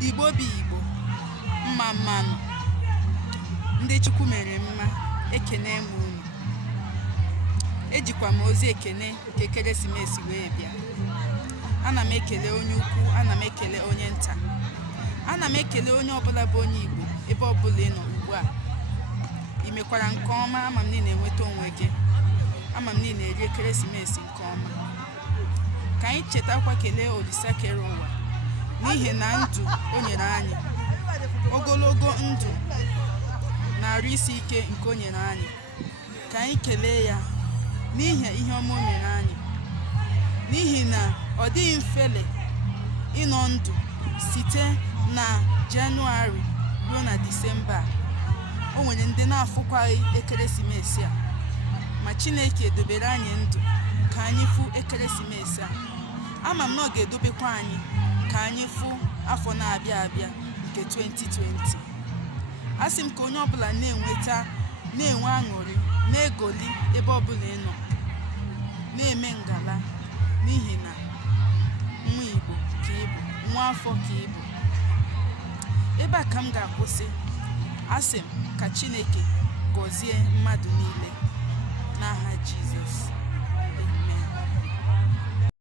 Igbo bụ Igbo, mma mmanụ, ndị Chukwu mere mma, ekene m unu. Ejikwa m ozi ekene nke ekeresimesi wee bịa. Ana m ekele onye ukwu, ana m ekele onye nta, ana m ekele onye ọbụla bụ onye Igbo ebe ọbụla ị nọ ugbu a. I mekwara nke ọma, ama m niile enweta onwe gị, ama m niile eri ekeresimesi nke ọma. Ka anyị chetakwa kelee Olisa kere ụwa n'ihi na ndụ o nyere anyị, ogologo ndụ na arụ isi ike nke o nyere anyị. Ka anyị kelee ya n'ihi ihe ọma o mere anyị, n'ihi na ọ dịghị mfele ịnọ ndụ site na Jenụwarị ruo na Disemba. O nwere ndị na-afụkwaghị ekeresimesi a, ma Chineke edobere anyị ndụ ka anyị fụ ekeresimesi a. Ama m na ọ ga-edobekwa anyị ka anyị fụ afọ na-abịa abịa nke 2020. Asị m ka onye ọbụla na-enwe aṅụrị, na-egoli ebe ọbụla ị nọ, na-eme ngala n'ihi na nwa Igbo ka ị bụ, nwa afọ ka ị bụ. Ebe a ka m ga-akwụsị. Asị m ka Chineke gọzie mmadụ niile n'aha Jizọs.